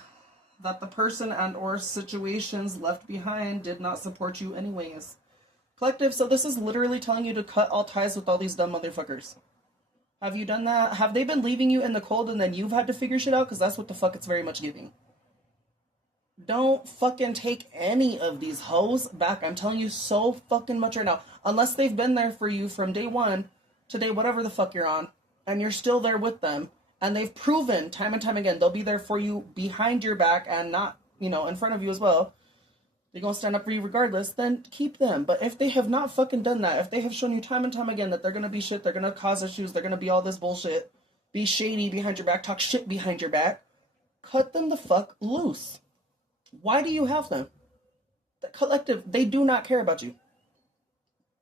that the person and or situations left behind did not support you anyways. Collective, so this is literally telling you to cut all ties with all these dumb motherfuckers. Have you done that? Have they been leaving you in the cold and then you've had to figure shit out? Because that's what the fuck it's very much giving. Don't fucking take any of these hoes back. I'm telling you so fucking much right now. Unless they've been there for you from day one to day whatever the fuck you're on. And you're still there with them. And they've proven time and time again, they'll be there for you behind your back and not, you know, in front of you as well. They're going to stand up for you regardless, then keep them. But if they have not fucking done that, if they have shown you time and time again that they're going to be shit, they're going to cause issues, they're going to be all this bullshit, be shady behind your back, talk shit behind your back, cut them the fuck loose. Why do you have them? The collective, they do not care about you.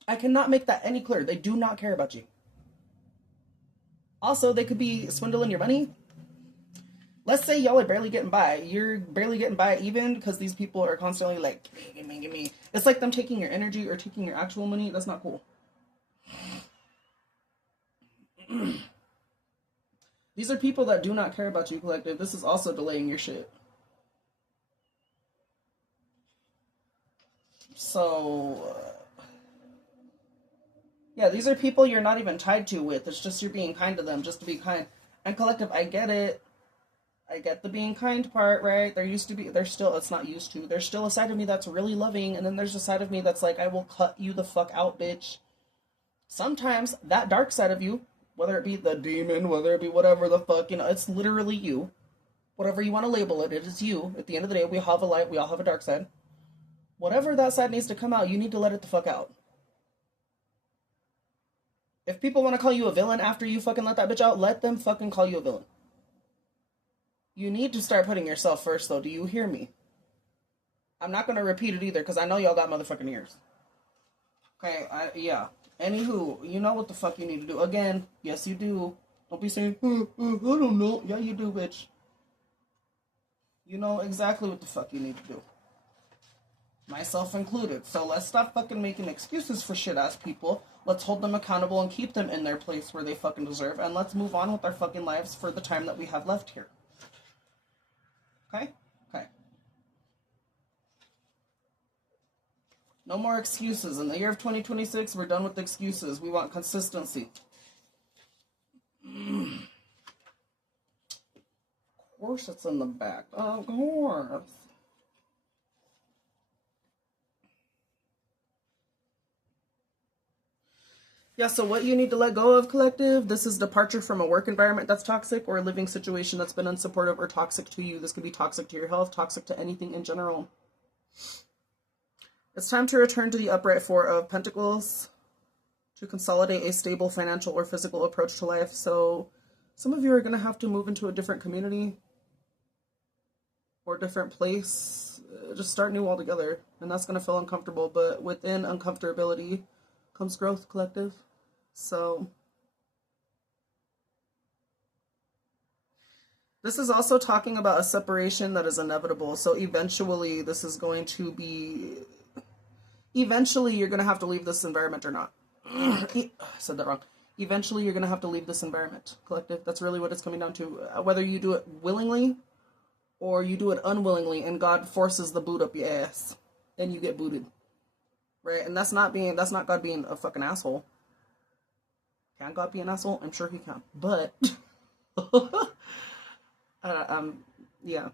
I cannot make that any clearer. They do not care about you. Also, they could be swindling your money. Let's say y'all are barely getting by. You're barely getting by even because these people are constantly like, give me, give me. It's like them taking your energy or taking your actual money. That's not cool. These are people that do not care about you, collective. This is also delaying your shit. So, yeah, these are people you're not even tied to with. It's just you're being kind to them just to be kind. And collective, I get it. I get the being kind part, right? There used to be, there's still, it's not used to. There's still a side of me that's really loving, and then there's a side of me that's like, I will cut you the fuck out, bitch. Sometimes that dark side of you, whether it be the demon, whether it be whatever the fuck, it's literally you. Whatever you want to label it, it is you. At the end of the day, we have a light, we all have a dark side. Whatever that side needs to come out, you need to let it the fuck out. If people want to call you a villain after you fucking let that bitch out, let them fucking call you a villain. You need to start putting yourself first, though. Do you hear me? I'm not going to repeat it either, because I know y'all got motherfucking ears. Okay, yeah. Anywho, you know what the fuck you need to do. Again, yes you do. Don't be saying, I don't know. Yeah, you do, bitch. You know exactly what the fuck you need to do. Myself included. So let's stop fucking making excuses for shit-ass people. Let's hold them accountable and keep them in their place where they fucking deserve. And let's move on with our fucking lives for the time that we have left here. Okay? Okay. No more excuses. In the year of 2026, we're done with excuses. We want consistency. Of course it's in the back. Of course. Yeah, so what you need to let go of, collective, this is departure from a work environment that's toxic or a living situation that's been unsupportive or toxic to you. This could be toxic to your health, toxic to anything in general. It's time to return to the upright Four of Pentacles to consolidate a stable financial or physical approach to life. So some of you are going to have to move into a different community or different place. Just start new altogether. And that's going to feel uncomfortable. But within uncomfortability comes growth, collective. So this is also talking about a separation that is inevitable. So eventually this is going to be... Eventually you're going to have to leave this environment or not. I said that wrong. Eventually you're going to have to leave this environment, collective. That's really what it's coming down to. Whether you do it willingly or you do it unwillingly and God forces the boot up your ass and you get booted. Right? And that's not God being a fucking asshole. Can God be an asshole? I'm sure he can. But, yeah.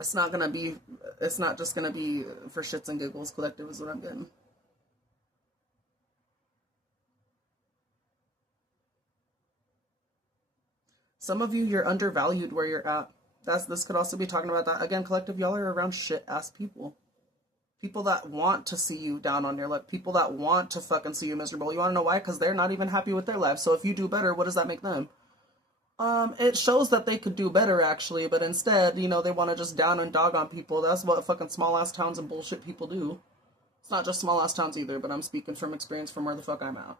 It's not just gonna be for shits and giggles, collective is what I'm getting. Some of you, you're undervalued where you're at. This could also be talking about that. Again, collective, y'all are around shit-ass people. People that want to see you down on your luck. People that want to fucking see you miserable. You want to know why? Because they're not even happy with their lives. So if you do better, what does that make them? It shows that they could do better, actually. But instead, they want to just down and dog on people. That's what fucking small-ass towns and bullshit people do. It's not just small-ass towns either, but I'm speaking from experience from where the fuck I'm at.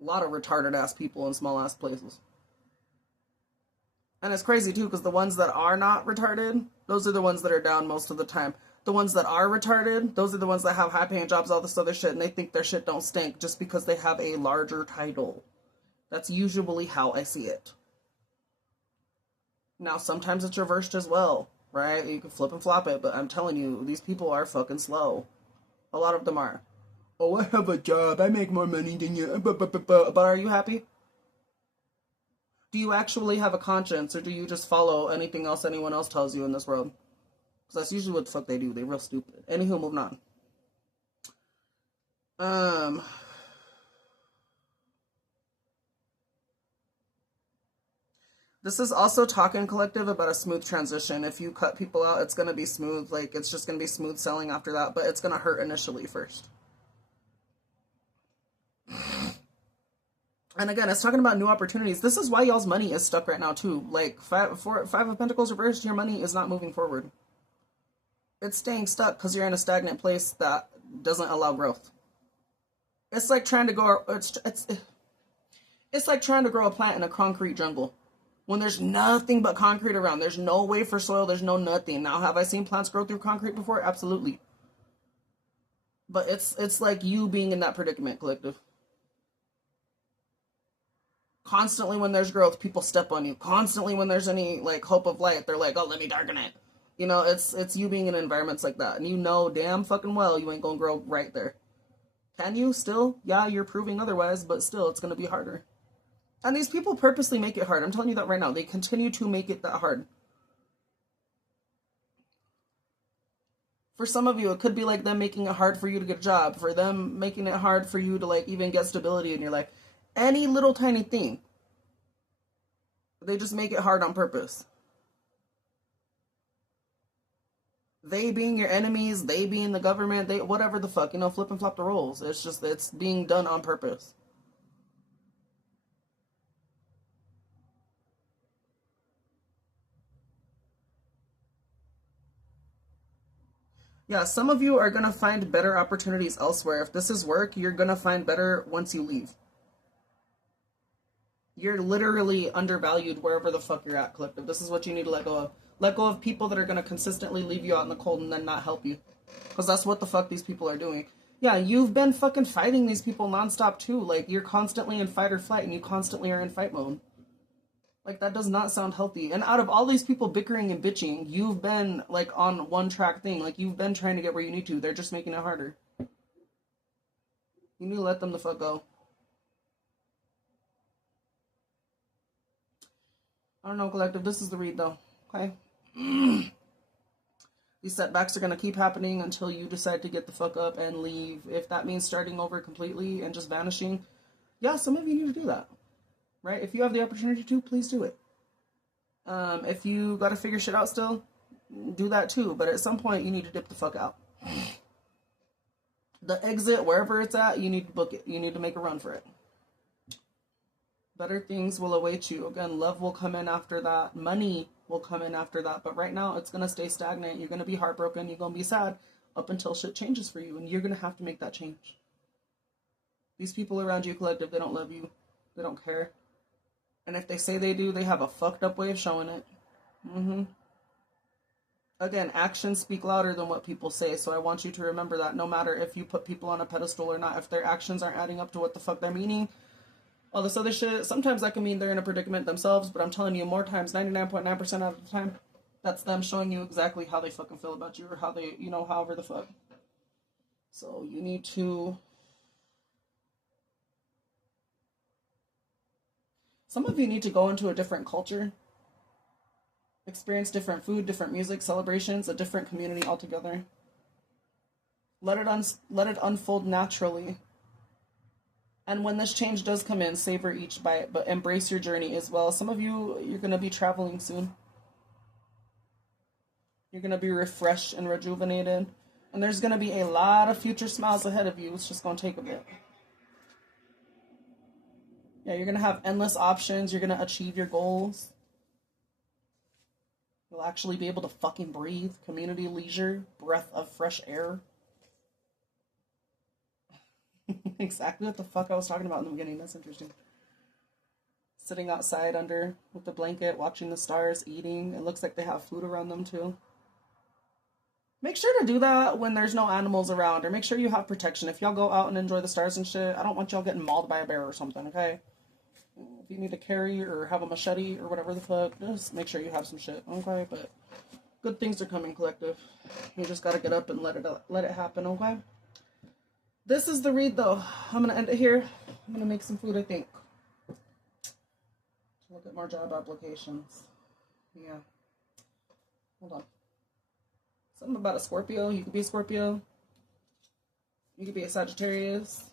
A lot of retarded-ass people in small-ass places. And it's crazy, too, because the ones that are not retarded, those are the ones that are down most of the time. The ones that are retarded, those are the ones that have high-paying jobs, all this other shit, and they think their shit don't stink just because they have a larger title. That's usually how I see it. Now, sometimes it's reversed as well, right? You can flip and flop it, but I'm telling you, these people are fucking slow. A lot of them are. Oh, I have a job. I make more money than you. But are you happy? Do you actually have a conscience, or do you just follow anything else anyone else tells you in this world? Because that's usually what the fuck they do. They're real stupid. Anywho, moving on. This is also talking, collective, about a smooth transition. If you cut people out, it's going to be smooth. Like, it's just going to be smooth selling after that, but it's going to hurt initially first. And again, it's talking about new opportunities. This is why y'all's money is stuck right now, too. Like, Five of Pentacles reversed, your money is not moving forward. It's staying stuck because you're in a stagnant place that doesn't allow growth. It's like trying to go... It's like trying to grow a plant in a concrete jungle. When there's nothing but concrete around, there's no way for soil, there's no nothing. Now, have I seen plants grow through concrete before? Absolutely. But it's like you being in that predicament, collective. Constantly when there's growth, people step on you. Constantly when there's any like hope of light, they're like, oh, let me darken it. You know, it's you being in environments like that. And you know damn fucking well you ain't gonna grow right there. Can you still? Yeah, you're proving otherwise, but still it's gonna be harder. And these people purposely make it hard. I'm telling you that right now. They continue to make it that hard. For some of you, it could be like them making it hard for you to get a job. For them making it hard for you to like even get stability in your life. Any little tiny thing. They just make it hard on purpose. They being your enemies, they being the government, they whatever the fuck, you know, flip and flop the roles. It's just, it's being done on purpose. Yeah, some of you are going to find better opportunities elsewhere. If this is work, you're going to find better once you leave. You're literally undervalued wherever the fuck you're at, collective. This is what you need to let go of. Let go of people that are going to consistently leave you out in the cold and then not help you. Because that's what the fuck these people are doing. Yeah, you've been fucking fighting these people nonstop too. Like, you're constantly in fight or flight and you constantly are in fight mode. Like, that does not sound healthy. And out of all these people bickering and bitching, you've been, like, on one track thing. Like, you've been trying to get where you need to. They're just making it harder. You need to let them the fuck go. I don't know, collective. This is the read, though. Okay? These setbacks are going to keep happening until you decide to get the fuck up and leave. If that means starting over completely and just vanishing, yeah, some of you need to do that. Right? If you have the opportunity to, please do it. If you got to figure shit out still, do that too. But at some point, you need to dip the fuck out. The exit, wherever it's at, you need to book it. You need to make a run for it. Better things will await you. Again, love will come in after that. Money will come in after that. But right now, it's going to stay stagnant. You're going to be heartbroken. You're going to be sad up until shit changes for you. And you're going to have to make that change. These people around you, collective, they don't love you. They don't care. And if they say they do, they have a fucked up way of showing it. Again, actions speak louder than what people say. So I want you to remember that no matter if you put people on a pedestal or not, if their actions aren't adding up to what the fuck they're meaning, all this other shit, sometimes that can mean they're in a predicament themselves, but I'm telling you, more times, 99.9% of the time, that's them showing you exactly how they fucking feel about you, or how they, you know, however the fuck. So you need to... Some of you need to go into a different culture, experience different food, different music, celebrations, a different community altogether. Let it unfold naturally. And when this change does come in, savor each bite, but embrace your journey as well. Some of you, you're going to be traveling soon. You're going to be refreshed and rejuvenated. And there's going to be a lot of future smiles ahead of you. It's just going to take a bit. Yeah, you're going to have endless options. You're going to achieve your goals. You'll actually be able to fucking breathe. Community leisure. Breath of fresh air. Exactly what the fuck I was talking about in the beginning. That's interesting. Sitting outside under with the blanket, watching the stars, eating. It looks like they have food around them too. Make sure to do that when there's no animals around, or make sure you have protection. If y'all go out and enjoy the stars and shit, I don't want y'all getting mauled by a bear or something, okay? If you need to carry or have a machete or whatever the fuck, just make sure you have some shit, okay? But good things are coming, collective. You just gotta get up and let it happen, okay? This is the read, though. I'm gonna end it here. I'm gonna make some food, I think. Look at more job applications. Yeah. Hold on. Something about a Scorpio. You could be a Scorpio. You could be a Sagittarius.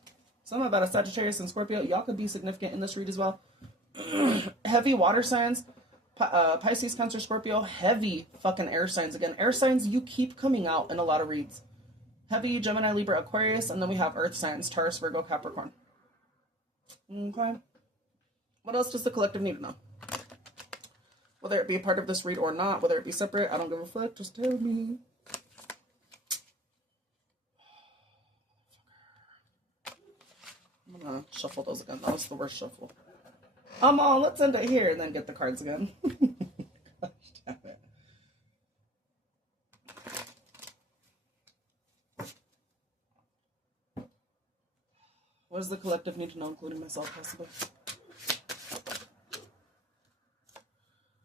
Something about a Sagittarius and Scorpio. Y'all could be significant in this read as well. Heavy water signs. Pisces, Cancer, Scorpio. Heavy fucking air signs. Again, air signs, you keep coming out in a lot of reads. Heavy, Gemini, Libra, Aquarius. And then we have earth signs. Taurus, Virgo, Capricorn. Okay. What else does the collective need to know? Whether it be a part of this read or not, whether it be separate, I don't give a fuck. Just tell me. I'm gonna shuffle those again. That was the worst shuffle. Let's end it here and then get the cards again. Gosh damn it. What does the collective need to know, including myself, possibly?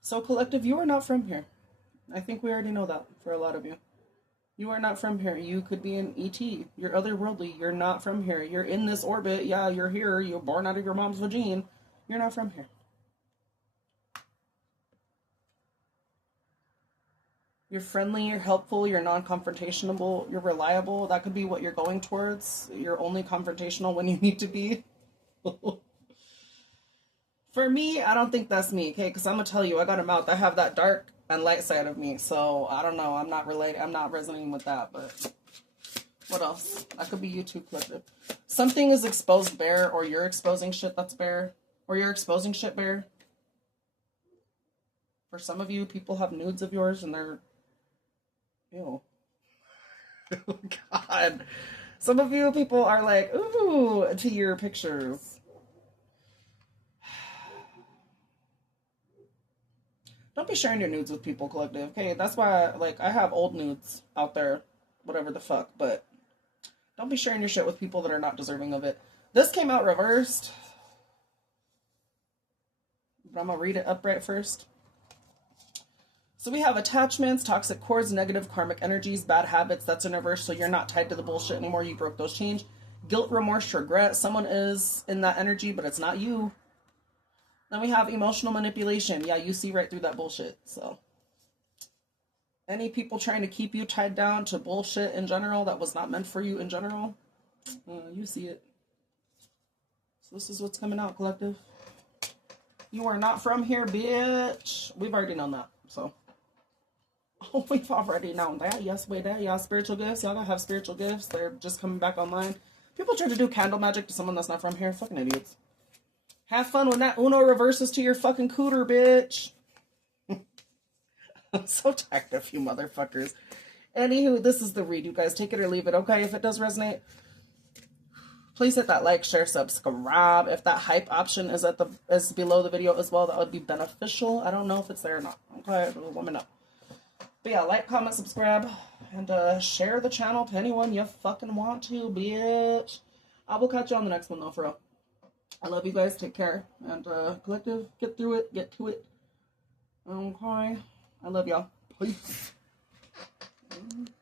So, collective, you are not from here. I think we already know that for a lot of you. You are not from here. You could be an ET. You're otherworldly. You're not from here. You're in this orbit. Yeah, you're here. You're born out of your mom's vagina. You're not from here. You're friendly, you're helpful, you're non-confrontational, you're reliable. That could be what you're going towards. You're only confrontational when you need to be. For me, I don't think that's me, okay? Because I'm going to tell you, I got a mouth. I have that dark and light side of me. So, I don't know. I'm not resonating with that. But what else? That could be you too, collective. Something is exposed bear, or you're exposing shit that's bear. Or you're exposing shit bear. For some of you, people have nudes of yours and they're... Ew. Oh, God. Some of you people are like, ooh, to your pictures. Don't be sharing your nudes with people, collective. Okay, that's why, like, I have old nudes out there, whatever the fuck, but don't be sharing your shit with people that are not deserving of it. This came out reversed. But I'm gonna read it upright first. So we have attachments, toxic cords, negative karmic energies, bad habits. That's in reverse, so you're not tied to the bullshit anymore. You broke those chains. Guilt, remorse, regret. Someone is in that energy, but it's not you. Then we have emotional manipulation. Yeah, you see right through that bullshit. So any people trying to keep you tied down to bullshit in general that was not meant for you in general, you see it. So this is what's coming out, collective. You are not from here, bitch. We've already known that, so... Oh, we've already known that. Yes, wait, that y'all spiritual gifts. Y'all gotta have spiritual gifts. They're just coming back online. People try to do candle magic to someone that's not from here. Fucking idiots. Have fun when that Uno reverses to your fucking cooter, bitch. I'm so tired of you motherfuckers. Anywho, this is the read, you guys. Take it or leave it, okay? If it does resonate, please hit that like, share, subscribe. If that hype option is below the video as well, that would be beneficial. I don't know if it's there or not. Okay, let me know. But yeah, like, comment, subscribe, and share the channel to anyone you fucking want to, bitch. I will catch you on the next one, though, for real. I love you guys. Take care. And, collective, get through it. Get to it. Okay. I love y'all. Peace.